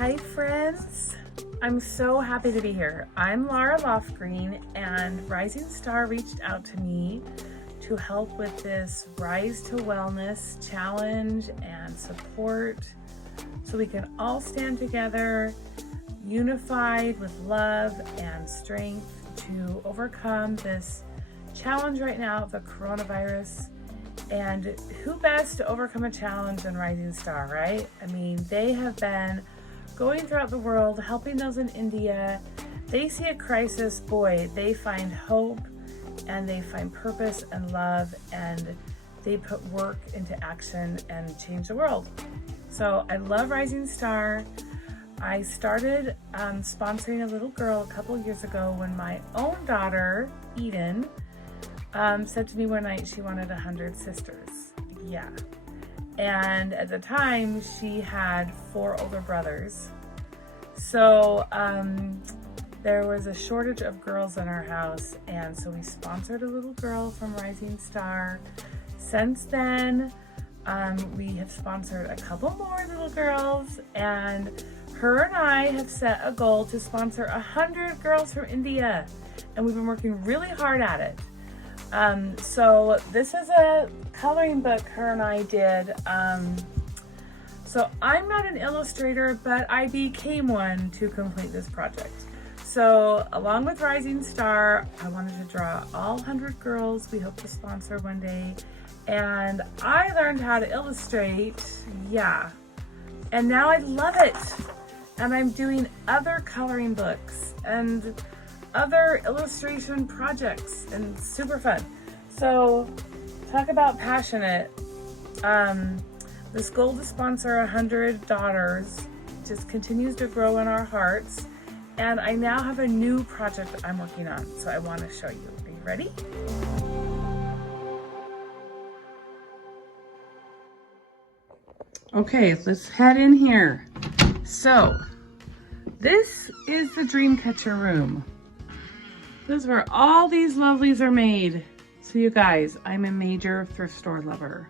Hi friends, I'm so happy to be here. I'm Laura Lofgreen, and Rising Star reached out to me to help with this Rise to Wellness challenge and support so we can all stand together, unified with love and strength to overcome this challenge right now of the coronavirus. And who best to overcome a challenge than Rising Star, right? I mean, they have been going throughout the world, helping those in India. They see a crisis, boy, they find hope and they find purpose and love, and they put work into action and change the world. So I love Rising Star. I started sponsoring a little girl a couple years ago when my own daughter, Eden, said to me one night she wanted 100 sisters. Yeah. And at the time she had 4 older brothers. So there was a shortage of girls in our house, and so we sponsored a little girl from Rising Star. Since then, we have sponsored a couple more little girls, and her and I have set a goal to sponsor 100 girls from India, and we've been working really hard at it. So this is a coloring book her and I did. So I'm not an illustrator, but I became one to complete this project. So along with Rising Star, I wanted to draw all 100 girls we hope to sponsor one day. And I learned how to illustrate, yeah. And now I love it. And I'm doing other coloring books and other illustration projects, and super fun. So talk about passionate. This goal to sponsor 100 daughters just continues to grow in our hearts, and I now have a new project that I'm working on, so I want to show you. Are you ready? Okay, let's head in here. So this is the Dreamcatcher room. This is where all these lovelies are made. So you guys, I'm a major thrift store lover.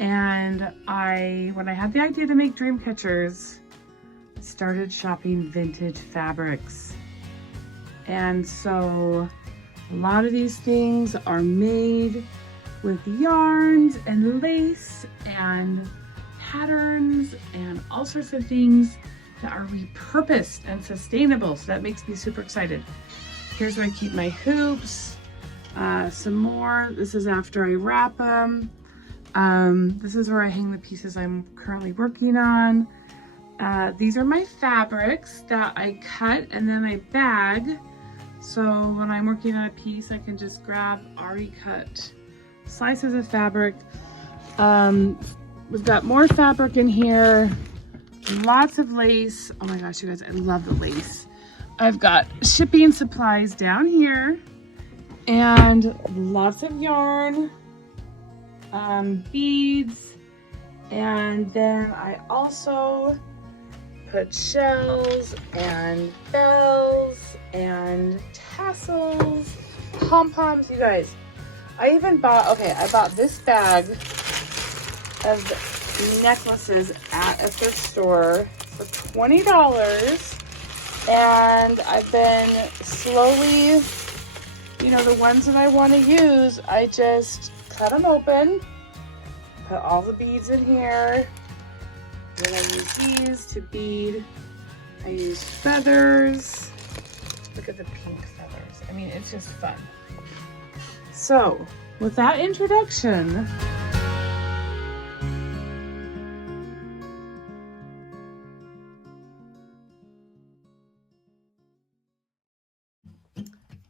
And when I had the idea to make dream catchers, I started shopping vintage fabrics. And so a lot of these things are made with yarns and lace and patterns and all sorts of things that are repurposed and sustainable. So that makes me super excited. Here's where I keep my hoops, some more. This is after I wrap them. This is where I hang the pieces I'm currently working on. These are my fabrics that I cut and then I bag. So when I'm working on a piece, I can just grab already cut slices of fabric. We've got more fabric in here, lots of lace. Oh my gosh, you guys, I love the lace. I've got shipping supplies down here and lots of yarn, beads, and then I also put shells and bells and tassels, pom-poms. You guys, I even bought, I bought this bag of necklaces at a thrift store for $20. And I've been slowly, the ones that I want to use, I just cut them open, put all the beads in here. Then I use these to bead. I use feathers. Look at the pink feathers. I mean, it's just fun. So, with that introduction,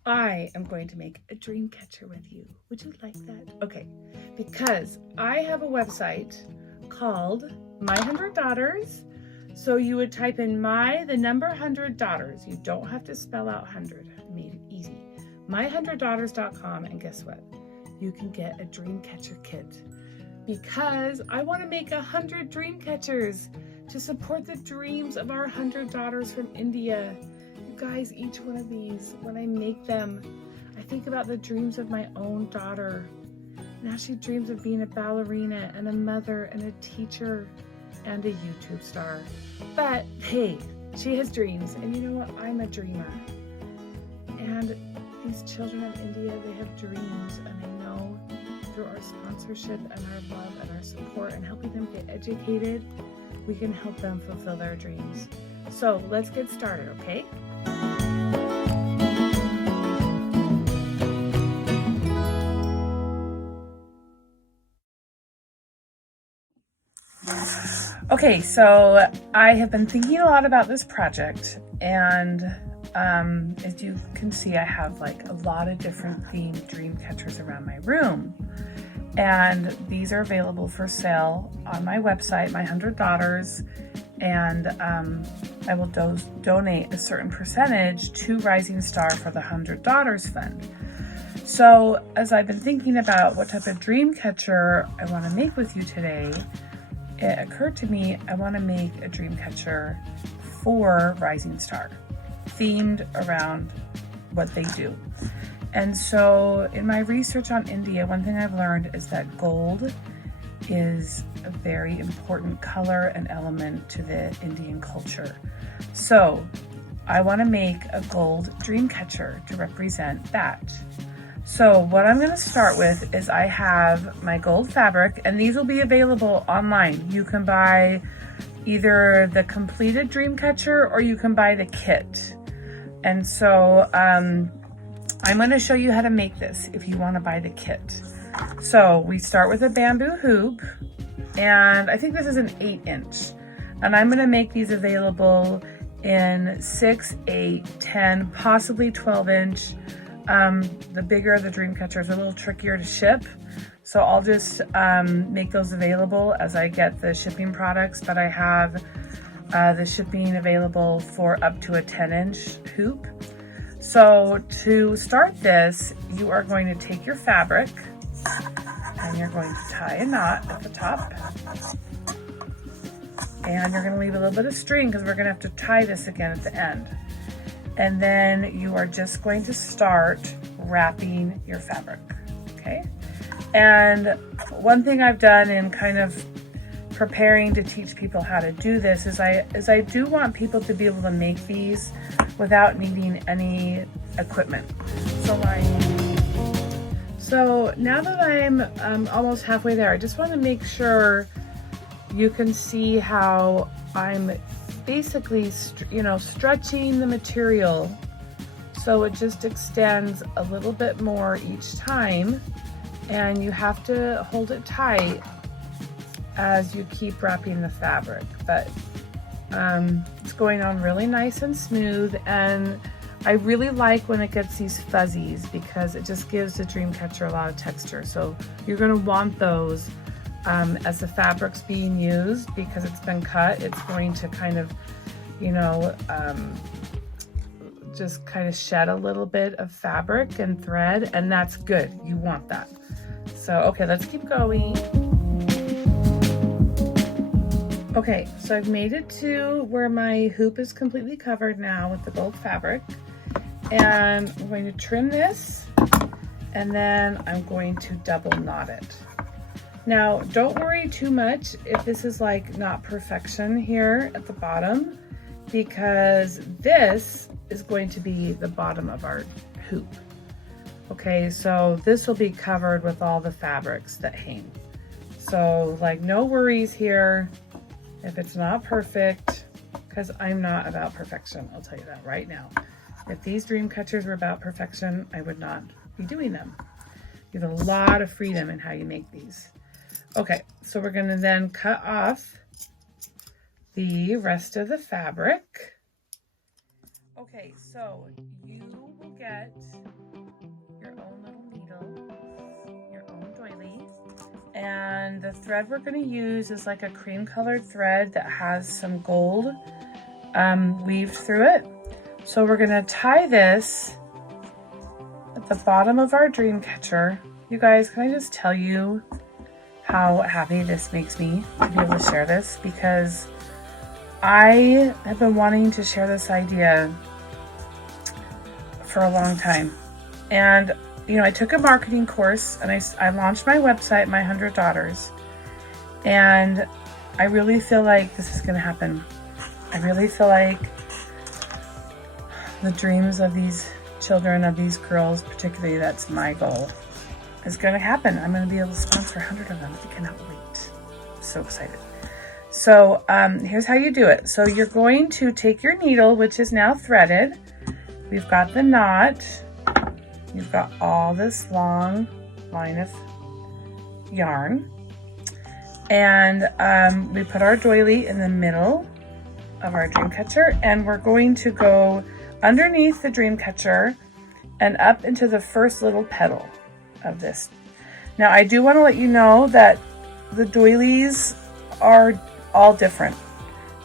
I am going to make a dream catcher with you. Would you like that? Okay, because I have a website called My 100 Daughters. So you would type in the number 100 daughters. You don't have to spell out 100. I made it easy. My100daughters.com, and guess what? You can get a dream catcher kit, because I want to make 100 dream catchers to support the dreams of our 100 daughters from India. Guys, each one of these, when I make them, I think about the dreams of my own daughter. Now she dreams of being a ballerina and a mother and a teacher and a YouTube star. But hey, she has dreams, and you know what? I'm a dreamer. And these children of India, they have dreams, and I know through our sponsorship and our love and our support and helping them get educated, we can help them fulfill their dreams. So let's get started, okay? Okay, so I have been thinking a lot about this project, and as you can see, I have like a lot of different themed dream catchers around my room, and these are available for sale on my website, My 100 Daughters, and I will donate a certain percentage to Rising Star for the 100 Daughters Fund. So as I've been thinking about what type of dream catcher I want to make with you today, it occurred to me I want to make a dream catcher for Rising Star, themed around what they do. And so in my research on India, one thing I've learned is that gold is a very important color and element to the Indian culture. So I want to make a gold dream catcher to represent that. So what I'm going to start with is I have my gold fabric, and these will be available online. You can buy either the completed dream catcher or you can buy the kit. And so I'm going to show you how to make this if you want to buy the kit. So we start with a bamboo hoop, and I think this is an 8-inch. And I'm going to make these available in 6, 8, 10, possibly 12-inch. The bigger the dream catchers are a little trickier to ship, so I'll just make those available as I get the shipping products, but I have the shipping available for up to a 10-inch hoop. So to start this, you are going to take your fabric and you're going to tie a knot at the top, and you're going to leave a little bit of string because we're going to have to tie this again at the end. And then you are just going to start wrapping your fabric, okay? And one thing I've done in kind of preparing to teach people how to do this is I do want people to be able to make these without needing any equipment. So now that I'm almost halfway there, I just want to make sure you can see how I'm basically, stretching the material so it just extends a little bit more each time, and you have to hold it tight as you keep wrapping the fabric. But it's going on really nice and smooth, and I really like when it gets these fuzzies because it just gives the dream catcher a lot of texture. So you're going to want those as the fabric's being used, because it's been cut. It's going to kind of, just kind of shed a little bit of fabric and thread, and that's good. You want that. So, okay, let's keep going. Okay, so I've made it to where my hoop is completely covered now with the gold fabric, and I'm going to trim this, and then I'm going to double knot it. Now, don't worry too much if this is like not perfection here at the bottom, because this is going to be the bottom of our hoop. Okay, so this will be covered with all the fabrics that hang. So like no worries here if it's not perfect, because I'm not about perfection. I'll tell you that right now. If these dream catchers were about perfection, I would not be doing them. You have a lot of freedom in how you make these. Okay, so we're going to then cut off the rest of the fabric. Okay, so you will get your own little needle, your own doily, and the thread we're going to use is like a cream colored thread that has some gold weaved through it. So we're going to tie this at the bottom of our dream catcher. You guys, can I just tell you how happy this makes me to be able to share this, because I have been wanting to share this idea for a long time. And I took a marketing course, and I launched my website, My 100 Daughters, and I really feel like this is gonna happen. I really feel like the dreams of these children, of these girls, particularly, that's my goal, is gonna happen. I'm gonna be able to sponsor 100 of them. I cannot wait. I'm so excited. So here's how you do it. So you're going to take your needle, which is now threaded. We've got the knot. You've got all this long line of yarn. And we put our doily in the middle of our dream catcher, and we're going to go underneath the dream catcher and up into the first little petal of this. Now I do want to let you know that the doilies are all different.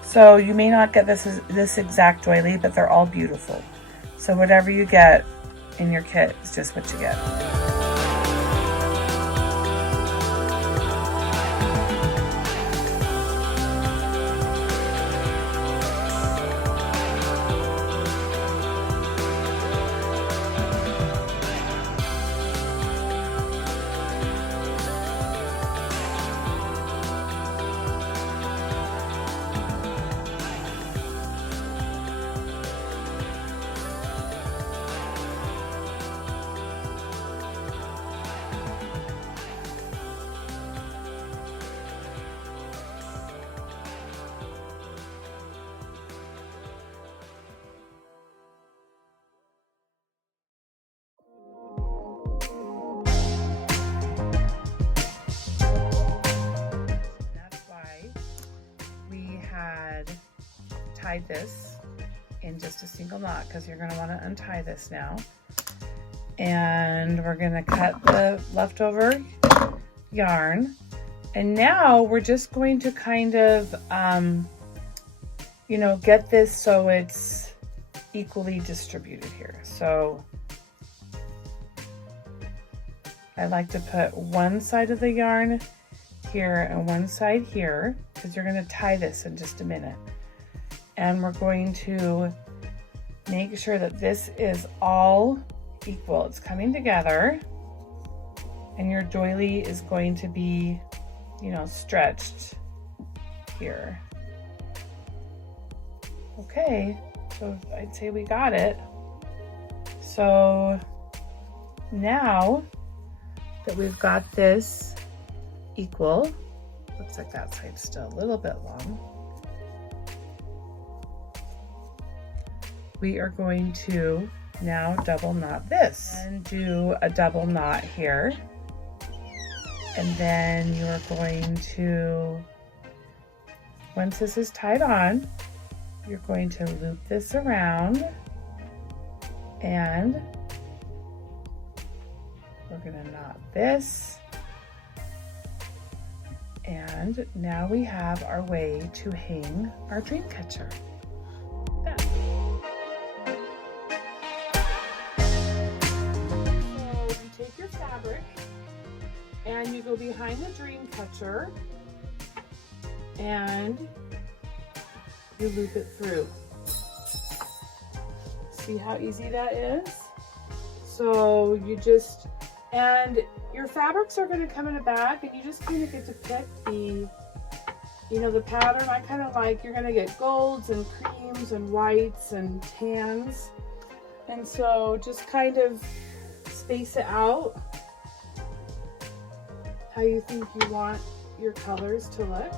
So you may not get this exact doily, but they're all beautiful. So whatever you get in your kit is just what you get. Tied this in just a single knot, because you're going to want to untie this now, and we're going to cut the leftover yarn, and now we're just going to kind of you know, get this so it's equally distributed here. So I like to put one side of the yarn here and one side here, because you're going to tie this in just a minute. And we're going to make sure that this is all equal. It's coming together, and your doily is going to be, you know, stretched here. Okay, so I'd say we got it. So now that we've got this equal, looks like that side's still a little bit long. We are going to now double knot this and do a double knot here. And then you are going to, once this is tied on, you're going to loop this around, and we're going to knot this. And now we have our way to hang our dream catcher. And you go behind the dream catcher and you loop it through. See how easy that is? So you just, and your fabrics are going to come in a bag, and you just kind of get to pick the, you know, the pattern. I kind of like, you're going to get golds and creams and whites and tans. And so just kind of space it out how you think you want your colors to look.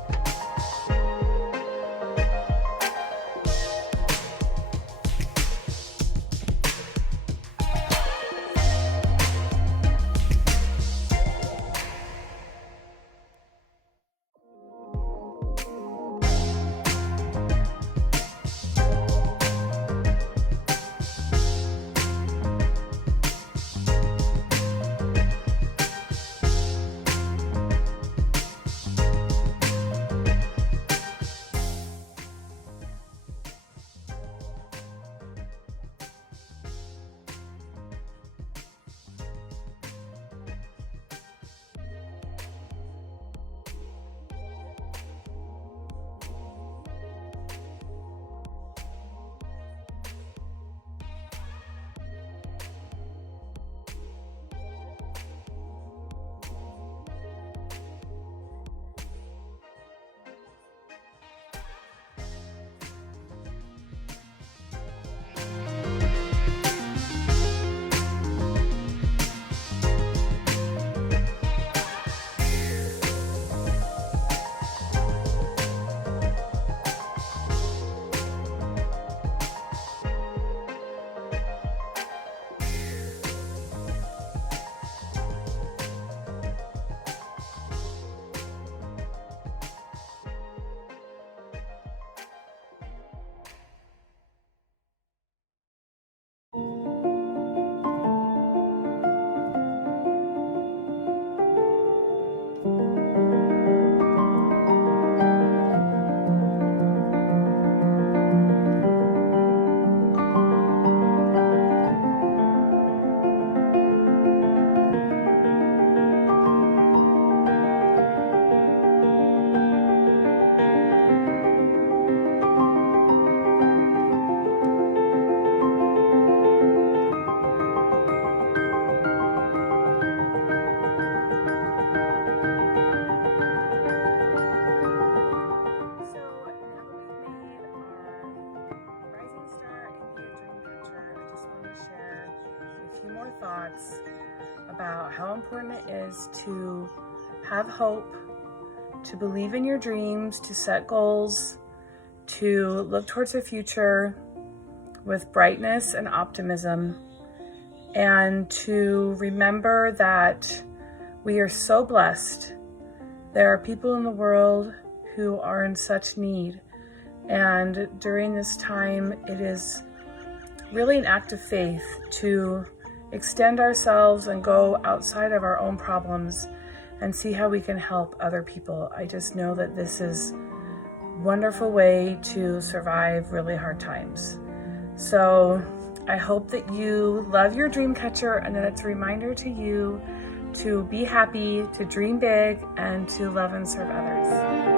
thoughts about how important it is to have hope, to believe in your dreams, to set goals, to look towards the future with brightness and optimism, and to remember that we are so blessed. There are people in the world who are in such need, and during this time, it is really an act of faith to extend ourselves and go outside of our own problems and see how we can help other people. I just know that this is a wonderful way to survive really hard times. So I hope that you love your dream catcher and that it's a reminder to you to be happy, to dream big, and to love and serve others.